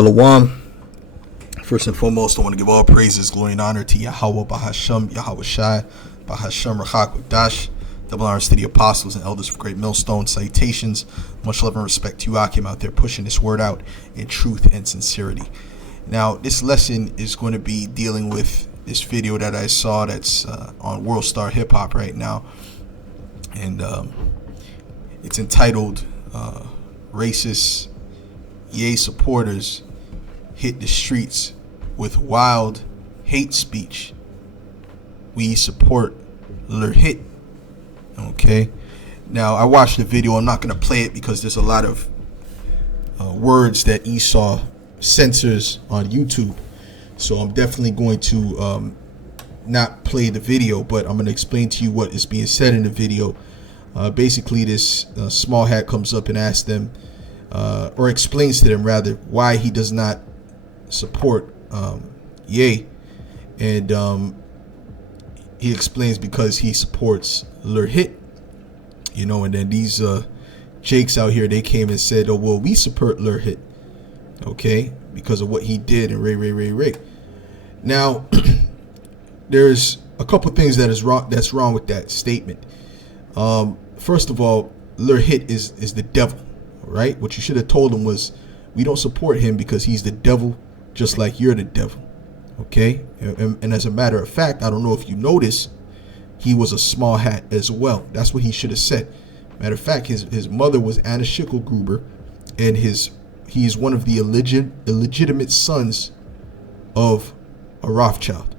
Shalom. First and foremost, I want to give all praises, glory, and honor to Yahweh, Bahasham, Yahweh Shai, Bahasham, Rachak, Dash, double honors to the apostles and elders of Great Millstone. Salutations, much love and respect to you, Akim, out there pushing this word out in truth and sincerity. Now, this lesson is going to be dealing with this video that I saw that's on World Star Hip Hop right now, and it's entitled "Racist Ye Supporters Hit the Streets with Wild Hate Speech. We support Lur Hit." Okay. Now, I watched the video. I'm not going to play it because there's a lot of words that Esau censors on YouTube. So I'm definitely going to not play the video, but I'm going to explain to you what is being said in the video. Basically, this small hat comes up and asks them, or explains to them rather, why he does not support Ye, and he explains because he supports Lur Hit, and then these jakes out here, they came and said, oh well, we support Lur Hit, okay, because of what he did and Ray. Now there's a couple things that's wrong with that statement. First of all, Lur Hit is the devil, right? What you should have told him was, we don't support him because he's the devil, just like you're the devil. Okay. And as a matter of fact, I don't know if you notice, he was a small hat as well. That's what he should have said. Matter of fact, his mother was Anna Schickelgruber, and he's one of the illegitimate sons of a Rothschild.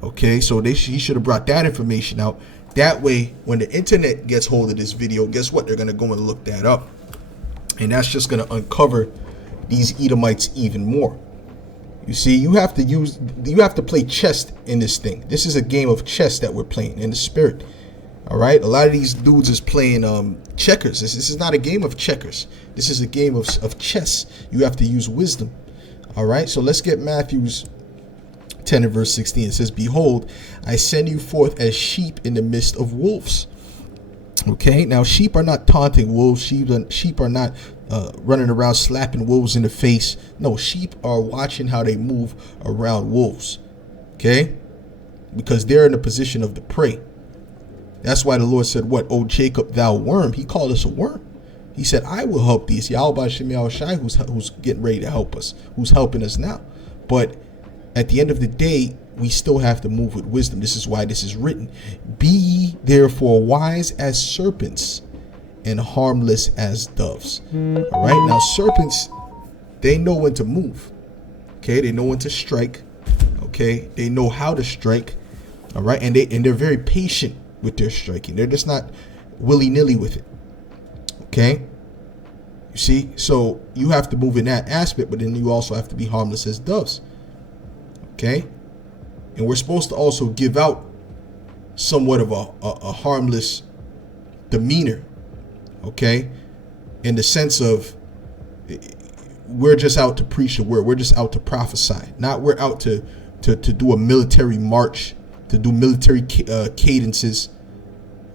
Okay, so he should have brought that information out. That way, when the internet gets hold of this video, guess what? They're gonna go and look that up, and that's just gonna uncover these Edomites even more. You see, you have to play chess in this thing. This is a game of chess that we're playing in the spirit. All right, a lot of these dudes is playing checkers. This is not a game of checkers. This is a game of chess. You have to use wisdom. All right, so let's get Matthew's 10 and verse 16. It says, "Behold, I send you forth as sheep in the midst of wolves." Okay, now sheep are not taunting wolves. Sheep are not running around slapping wolves in the face. No, sheep are watching how they move around wolves. Okay, because they're in the position of the prey. That's why the Lord said, "What, O Jacob, thou worm?" He called us a worm. He said, "I will help thee." It's Yahweh Shem Shai who's getting ready to help us, who's helping us now. But at the end of the day, we still have to move with wisdom. This is why this is written. "Be ye therefore wise as serpents and harmless as doves." All right. Now, serpents, they know when to move. Okay. They know when to strike. Okay. They know how to strike. All right. And they're very patient with their striking. They're just not willy-nilly with it. Okay. You see, so you have to move in that aspect, but then you also have to be harmless as doves. Okay. And we're supposed to also give out somewhat of a harmless demeanor. Okay. In the sense of, we're just out to preach the word. We're just out to prophesy. Not we're out to do a military march, to do military cadences.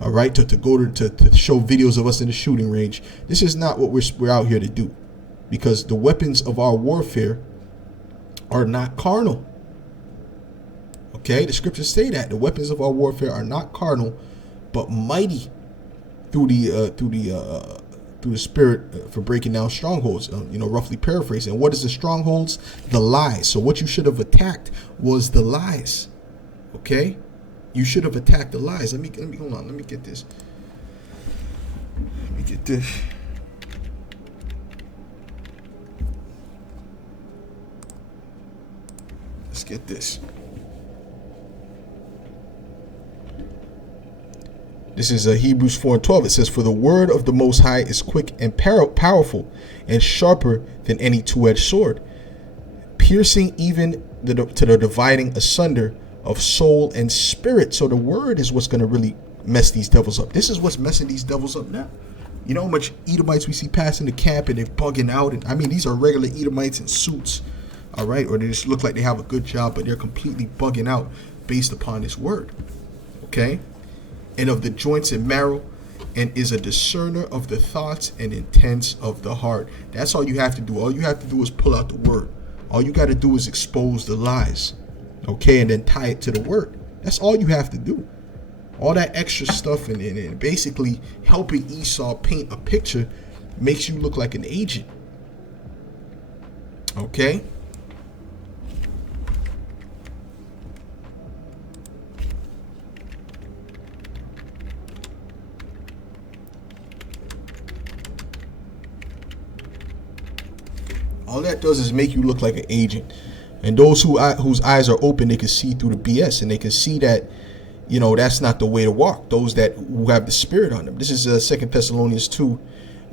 All right. To go to show videos of us in the shooting range. This is not what we're out here to do, because the weapons of our warfare are not carnal. Okay, the scriptures say that the weapons of our warfare are not carnal, but mighty through the spirit for breaking down strongholds. Roughly paraphrasing. And what is the strongholds? The lies. So what you should have attacked was the lies. Okay, you should have attacked the lies. Let me hold on. Let me get this. Let's get this. This is Hebrews 4:12. It says, "For the word of the Most High is quick and powerful and sharper than any two-edged sword, piercing even to the dividing asunder of soul and spirit." So the word is what's going to really mess these devils up. This is what's messing these devils up now. You know how much Edomites we see passing the camp and they're bugging out. And I mean, these are regular Edomites in suits. All right. Or they just look like they have a good job, but they're completely bugging out based upon this word. Okay. And of the joints and marrow, and is a discerner of the thoughts and intents of the heart. That's all you have to do. All you have to do is pull out the word. All you got to do is expose the lies, okay, and then tie it to the word. That's all you have to do. All that extra stuff and basically helping Esau paint a picture makes you look like an agent, okay? All that does is make you look like an agent. And those whose eyes are open, they can see through the BS, and they can see that, you know, that's not the way to walk. Those who have the Spirit on them. This is 2 Thessalonians 2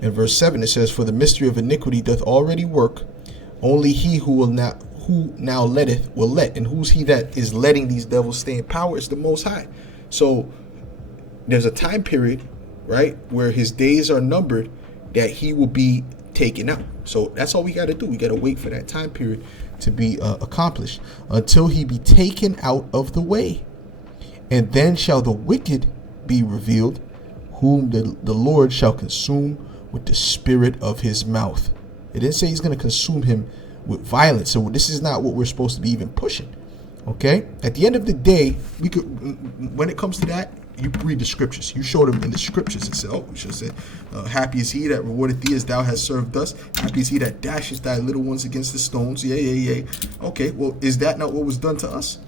and verse 7. It says, "For the mystery of iniquity doth already work. Only he who now letteth will let." And who's he that is letting these devils stay in power? It's the Most High. So there's a time period, right, where his days are numbered, that he will be taken out. So that's all we got to do. We got to wait for that time period to be accomplished, until he be taken out of the way. And then shall the wicked be revealed, whom the Lord shall consume with the spirit of his mouth. It didn't say he's going to consume him with violence. So this is not what we're supposed to be even pushing. Okay? At the end of the day, we could, when it comes to that, you read the scriptures. You show them in the scriptures and say, oh, we should say, happy is he that rewardeth thee as thou hast served us. Happy is he that dashes thy little ones against the stones. Yeah. Okay, well, is that not what was done to us?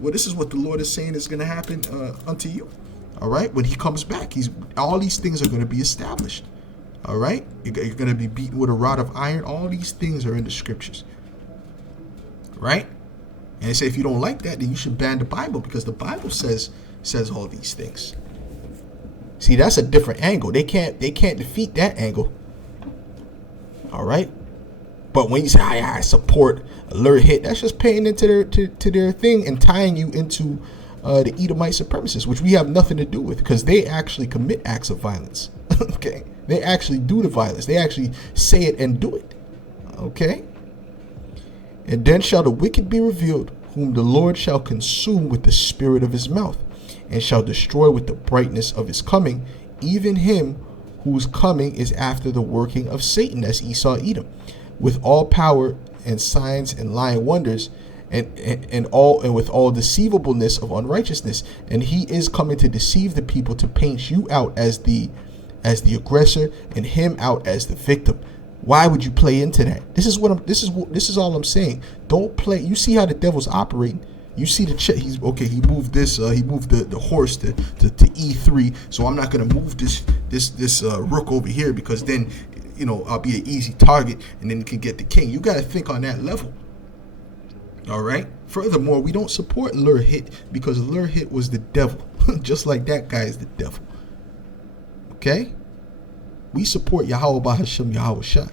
Well, this is what the Lord is saying is going to happen unto you. All right? When he comes back, all these things are going to be established. All right? You're going to be beaten with a rod of iron. All these things are in the scriptures. Right? And they say if you don't like that, then you should ban the Bible, because the Bible says all these things. See, that's a different angle. They can't defeat that angle. All right? But when you say I support alert hit, that's just paying into their thing and tying you into the Edomite supremacists, which we have nothing to do with, because they actually commit acts of violence. Okay? They actually do the violence. They actually say it and do it. Okay? And then shall the wicked be revealed, whom the Lord shall consume with the spirit of his mouth, and shall destroy with the brightness of his coming, even him whose coming is after the working of Satan, that's Esau, Edom, with all power and signs and lying wonders, and with all deceivableness of unrighteousness. And he is coming to deceive the people, to paint you out as the aggressor and him out as the victim. Why would you play into that? This is all I'm saying. Don't play. You see how the devil's operating. You see the check. He moved this. He moved the horse to E3. So I'm not gonna move this rook over here, because then, you know, I'll be an easy target, and then you can get the king. You got to think on that level. All right. Furthermore, we don't support Lur Hit, because Lur Hit was the devil, just like that guy is the devil. Okay. We support Yahweh Bahasham Yahweh Shai.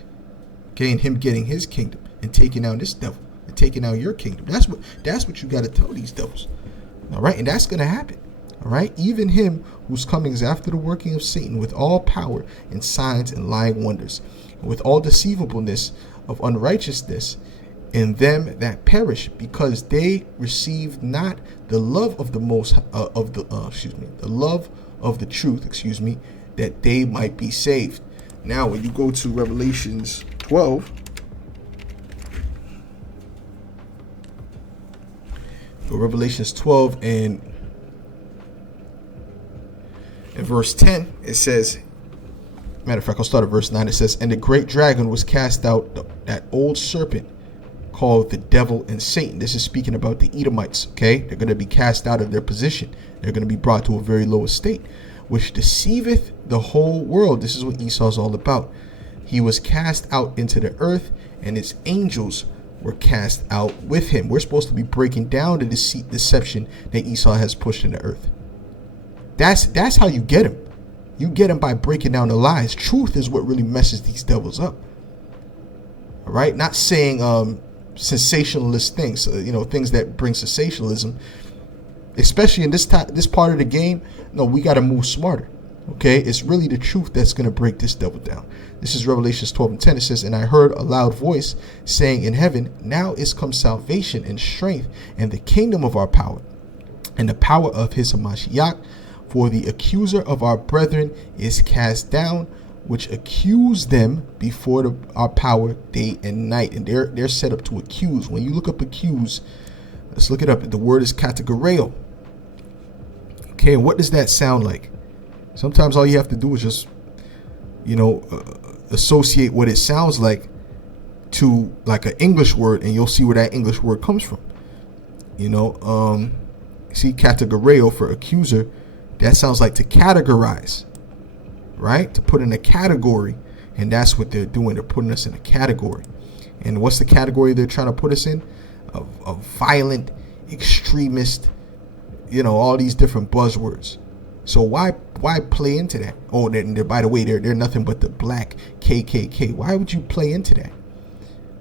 Okay, and him getting his kingdom and taking out this devil and taking out your kingdom. That's what you got to tell these devils. All right, and that's going to happen. All right, even him whose coming is after the working of Satan, with all power and signs and lying wonders, and with all deceivableness of unrighteousness in them that perish, because they received not the love of the the love of the truth, that they might be saved. Now, when you go to Revelations 12, and in verse 10, it says, matter of fact, I'll start at verse 9. It says, "And the great dragon was cast out, that old serpent called the devil and Satan." This is speaking about the Edomites, okay? They're going to be cast out of their position. They're going to be brought to a very low estate, "which deceiveth the whole world." This is what Esau's all about. "He was cast out into the earth, and its angels were cast out with him." We're supposed to be breaking down the deception that Esau has pushed in the earth. That's how you get him. You get him by breaking down the lies. Truth is what really messes these devils up. All right? Not saying sensationalist things, things that bring sensationalism, especially in this part of the game. No, we got to move smarter. Okay, it's really the truth that's going to break this devil down. This is Revelations 12 and 10. It says, "And I heard a loud voice saying in heaven, Now is come salvation and strength, and the kingdom of our power, and the power of his Hamashiach. For the accuser of our brethren is cast down, which accuse them before our power day and night. And they're set up to accuse. When you look up accuse, let's look it up. The word is kategoreo. Okay, and what does that sound like? Sometimes all you have to do is just, associate what it sounds like to like an English word, and you'll see where that English word comes from. See, kategoreo for accuser, that sounds like to categorize, right? To put in a category, and that's what they're doing. They're putting us in a category. And what's the category they're trying to put us in? A violent, extremist, all these different buzzwords. So why play into that? Oh, by the way, they're nothing but the black KKK. Why would you play into that?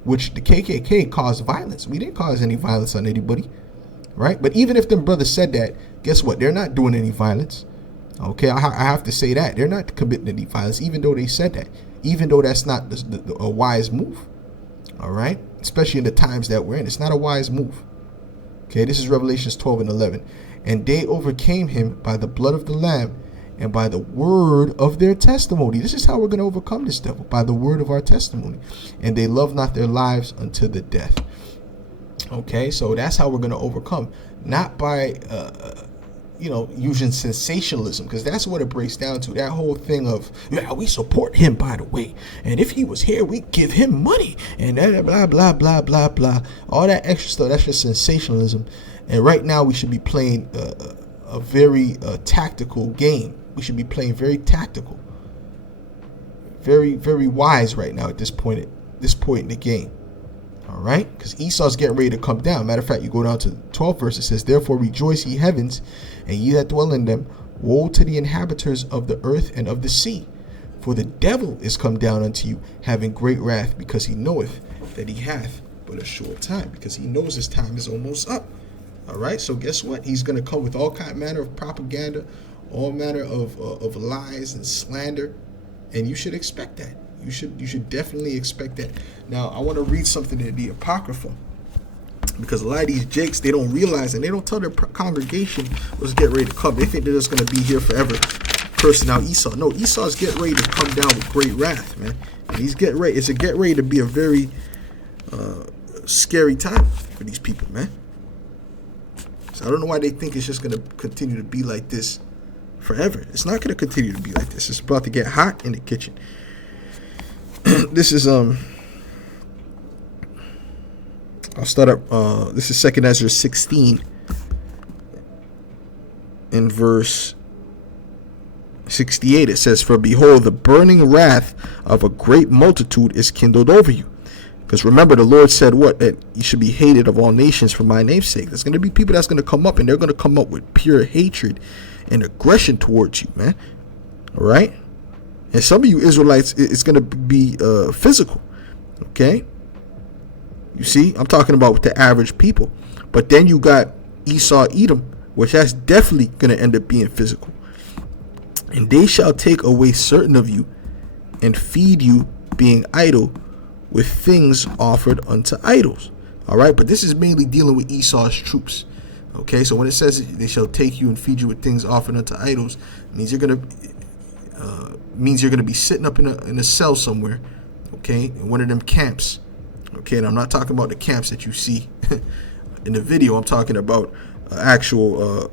Which the KKK caused violence. We didn't cause any violence on anybody, right? But even if them brothers said that, guess what? They're not doing any violence. Okay, I have to say that. They're not committing any violence, even though they said that. Even though that's not a wise move. All right? Especially in the times that we're in. It's not a wise move. Okay, this is Revelations 12 and 11. And they overcame him by the blood of the Lamb and by the word of their testimony. This is how we're going to overcome this devil, by the word of our testimony. And they love not their lives unto the death. Okay, so that's how we're going to overcome. Not by, using sensationalism, because that's what it breaks down to. That whole thing of, yeah, we support him, by the way. And if he was here, we give him money. And blah, blah, blah, blah, blah. All that extra stuff, that's just sensationalism. And right now we should be playing a very tactical game. We should be playing very tactical. Very, very wise right now at this point in the game. All right? Because Esau's getting ready to come down. Matter of fact, you go down to the 12th verse. It says, therefore rejoice, ye heavens, and ye that dwell in them. Woe to the inhabitants of the earth and of the sea. For the devil is come down unto you, having great wrath, because he knoweth that he hath but a short time. Because he knows his time is almost up. All right? So guess what? He's going to come with all manner of propaganda, all manner of lies and slander. And you should expect that. You should definitely expect that. Now, I want to read something in the Apocrypha, because a lot of these jakes, they don't realize, and they don't tell their congregation what's getting ready to come. They think they're just going to be here forever, cursing out Esau. No, Esau's getting ready to come down with great wrath, man. And he's getting ready. It's getting ready to be a very scary time for these people, man. So I don't know why they think it's just going to continue to be like this forever. It's not going to continue to be like this. It's about to get hot in the kitchen. This is I'll start up. This is 2 Ezra 16 in verse 68. It says, for behold, the burning wrath of a great multitude is kindled over you. Because remember, the Lord said what? That you should be hated of all nations for my name's sake. There's going to be people that's going to come up, and they're going to come up with pure hatred and aggression towards you, man. All right? And some of you Israelites, it's going to be physical. Okay? You see? I'm talking about with the average people. But then you got Esau, Edom, which that's definitely going to end up being physical. And they shall take away certain of you and feed you, being idle, with things offered unto idols. All right? But this is mainly dealing with Esau's troops. Okay? So when it says they shall take you and feed you with things offered unto idols, it means you're going to be sitting up in a cell somewhere, okay, in one of them camps, okay. And I'm not talking about the camps that you see in the video. I'm talking about actual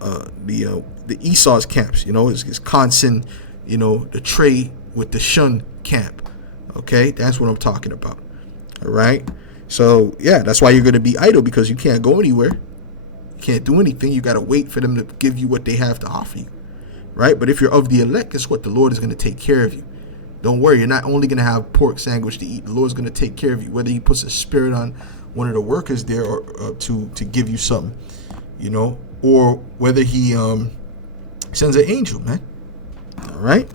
the Esau's camps. It's Conson, the Trey with the Shun camp. Okay, that's what I'm talking about. All right. So yeah, that's why you're going to be idle, because you can't go anywhere, you can't do anything. You got to wait for them to give you what they have to offer you. Right? But if you're of the elect, guess what? The Lord is going to take care of you. Don't worry. You're not only going to have pork sandwich to eat. The Lord's going to take care of you. Whether he puts a spirit on one of the workers there or to give you something, or whether he sends an angel, man. All right?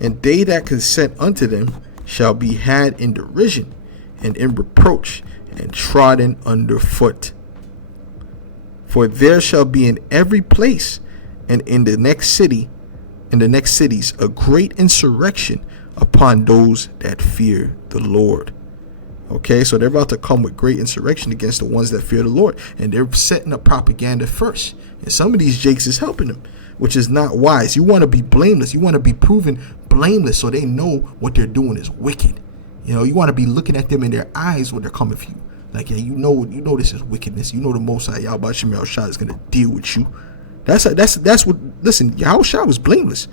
And they that consent unto them shall be had in derision and in reproach and trodden under foot. For there shall be in every place and in the next cities, a great insurrection upon those that fear the Lord. Okay, so they're about to come with great insurrection against the ones that fear the Lord. And they're setting up propaganda first. And some of these jakes is helping them, which is not wise. You want to be blameless. You want to be proven blameless so they know what they're doing is wicked. You know, you want to be looking at them in their eyes when they're coming for you. Like, yeah, you know this is wickedness. You know the Most High Yahweh Shem Yahushua is going to deal with you. That's what, listen, Yahushua was blameless.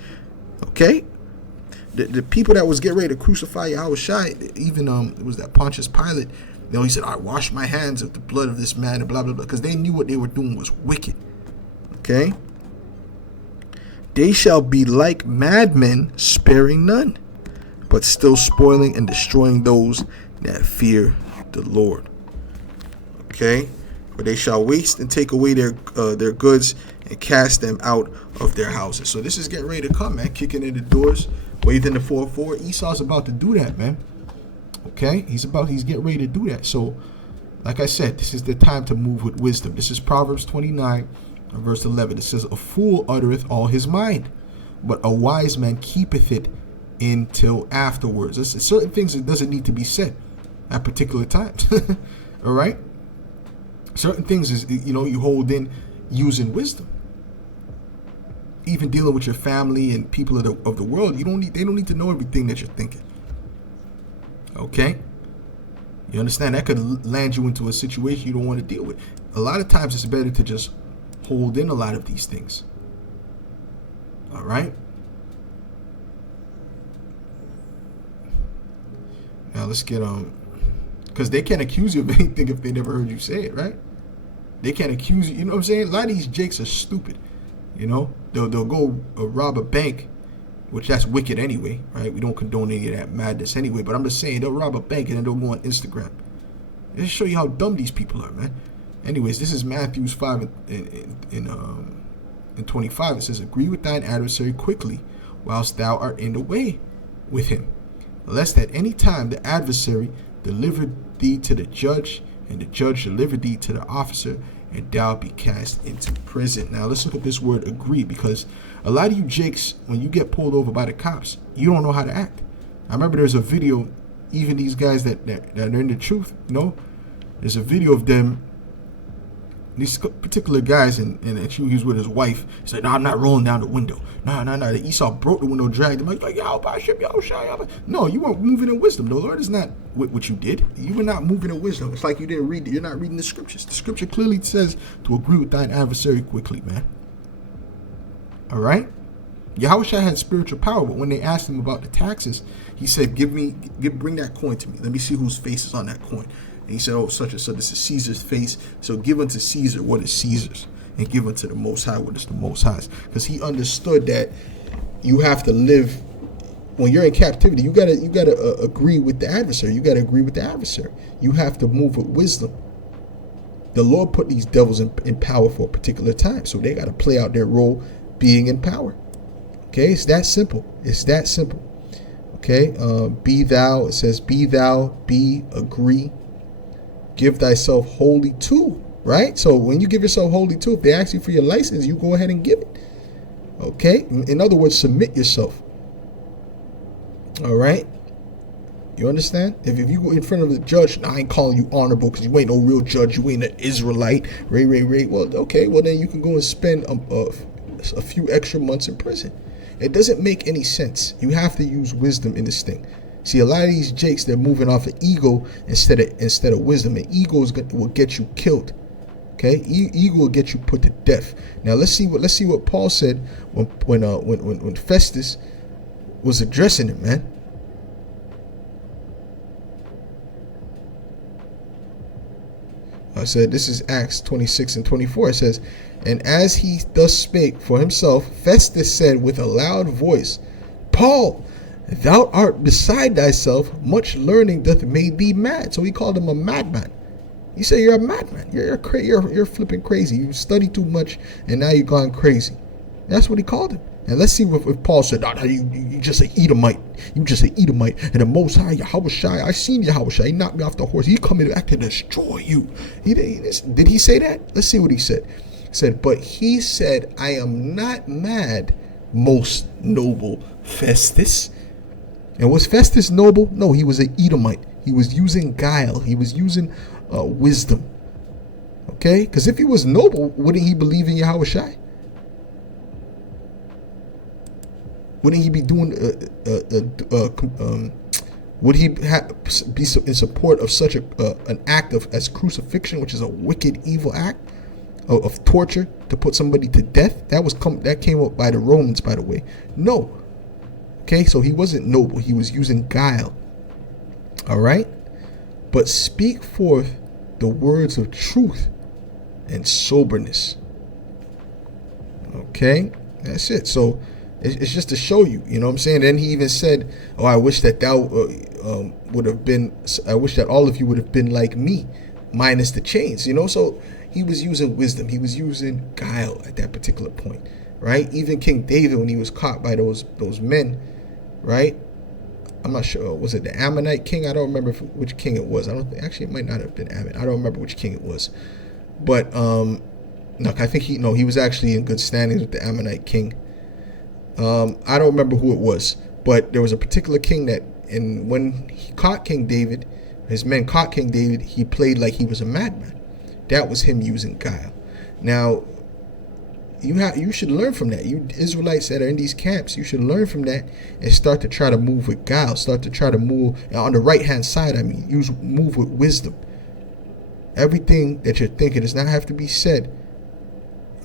Okay? The people that was getting ready to crucify Yahushua, even it was that Pontius Pilate, you know, he said, I wash my hands of the blood of this man and blah, blah, blah, because they knew what they were doing was wicked. Okay? They shall be like madmen, sparing none, but still spoiling and destroying those that fear the Lord. Okay? For they shall waste and take away their goods and cast them out of their houses. So this is getting ready to come, man. Kicking in the doors, waving the 4-4. Esau's about to do that, man. Okay? He's getting ready to do that. So, like I said, this is the time to move with wisdom. This is Proverbs 29, verse 11. It says, a fool uttereth all his mind, but a wise man keepeth it until afterwards. There's certain things that doesn't need to be said at particular times. All right? Certain things is, you know, you hold in using wisdom. Even dealing with your family and people of the world, they don't need to know everything that you're thinking. Okay? You understand? That could land you into a situation you don't want to deal with. A lot of times it's better to just hold in a lot of these things. All right? Now let's get because they can't accuse you of anything if they never heard you say it, right? They can't accuse you. You know what I'm saying? A lot of these jakes are stupid. You know, they'll go rob a bank, which that's wicked anyway, right? We don't condone any of that madness anyway. But I'm just saying, they'll rob a bank and then they'll go on Instagram. Just show you how dumb these people are, man. Anyways, this is Matthew 5 in 25. It says, agree with thine adversary quickly, whilst thou art in the way with him, lest at any time the adversary deliver thee to the judge, and the judge deliver thee to the officer, and thou be cast into prison. Now let's look at this word agree, because a lot of you jakes, when you get pulled over by the cops, you don't know how to act. I remember there's a video, even these guys that are in the truth, you know, there's a video of them, these particular guys, and he was with his wife. He said, no, I'm not rolling down the window. No. The Esau broke the window, dragged him. Like, no, you weren't moving in wisdom. The Lord is not what you did. You were not moving in wisdom. It's like you didn't read it. You're not reading the scriptures. The scripture clearly says to agree with thine adversary quickly, man. All right? Yahushua had spiritual power, but when they asked him about the taxes, he said, bring that coin to me. Let me see whose face is on that coin. And he said, oh, such and such, this is Caesar's face. So give unto Caesar what is Caesar's, and give unto the Most High what is the Most High's. Because he understood that you have to live, when you're in captivity, you gotta agree with the adversary. You gotta agree with the adversary. You have to move with wisdom. The Lord put these devils in power for a particular time, so they gotta play out their role being in power. Okay, it's that simple. It's that simple. Okay, be thou. It says, be thou, be, agree. Give thyself wholly to, right? So when you give yourself wholly to, if they ask you for your license, you go ahead and give it. Okay? In other words, submit yourself. All right? You understand? If you go in front of the judge, I ain't calling you honorable because you ain't no real judge. You ain't an Israelite. Ray. Well, okay. Well, then you can go and spend a few extra months in prison. It doesn't make any sense. You have to use wisdom in this thing. See, a lot of these jakes, they're moving off of ego instead of wisdom, and ego will get you killed. Okay, ego will get you put to death. Now let's see what Paul said when Festus was addressing him, man. I said this is Acts 26 and 24. It says, and as he thus spake for himself, Festus said with a loud voice, Paul, thou art beside thyself, much learning doth make thee mad. So he called him a madman. He said, you're a madman. You're flipping crazy. You study too much, and now you're gone crazy. That's what he called him. And let's see if Paul said, no, you just an Edomite. You just an Edomite. And the Most High, Yahushua, I seen Yahushua. He knocked me off the horse. He coming back to destroy you. Did he say that? Let's see what he said. He said, but he said, I am not mad, most noble Festus. And was Festus noble? No, he was an Edomite. He was using guile. He was using wisdom. Okay? Because if he was noble, wouldn't he believe in Yahweh Shai? Wouldn't he be doing would he be in support of such an act as crucifixion, which is a wicked, evil act of torture to put somebody to death? That came up by the Romans, by the way. No. Okay, so he wasn't noble. He was using guile. All right? But speak forth the words of truth and soberness. Okay? That's it. So it's just to show you, you know what I'm saying? Then he even said, oh, I wish that thou would have been, I wish that all of you would have been like me, minus the chains, you know? So he was using wisdom. He was using guile at that particular point, right? Even King David, when he was caught by those men, right? I'm not sure. Was it the Ammonite king? I don't remember which king it was. Actually, it might not have been Ammon. I don't remember which king it was. But, no, I think he was actually in good standings with the Ammonite king. I don't remember who it was, but there was a particular king that, and when he caught King David, his men caught King David, he played like he was a madman. That was him using guile. Now, you should learn from that. You Israelites that are in these camps, you should learn from that and start to try to move with guile. Start to try to move on the right hand side. Move with wisdom. Everything that you're thinking does not have to be said.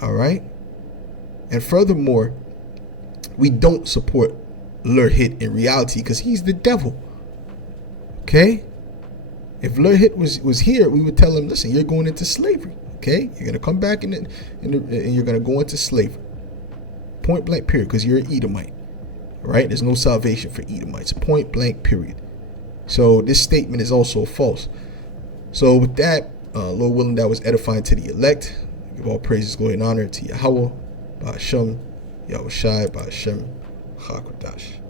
All right. And furthermore, we don't support Lerhit in reality because he's the devil. Okay? If Lerhit was here, we would tell him, listen, you're going into slavery. Okay? You're going to come back and you're going to go into slavery. Point blank, period, because you're an Edomite. All right? There's no salvation for Edomites. Point blank, period. So this statement is also false. So with that, Lord willing, that was edifying to the elect. Give all praises, glory, and honor to Yahweh, Ba'ashem, Yahweh Shai, Ba'ashem, Chakodash.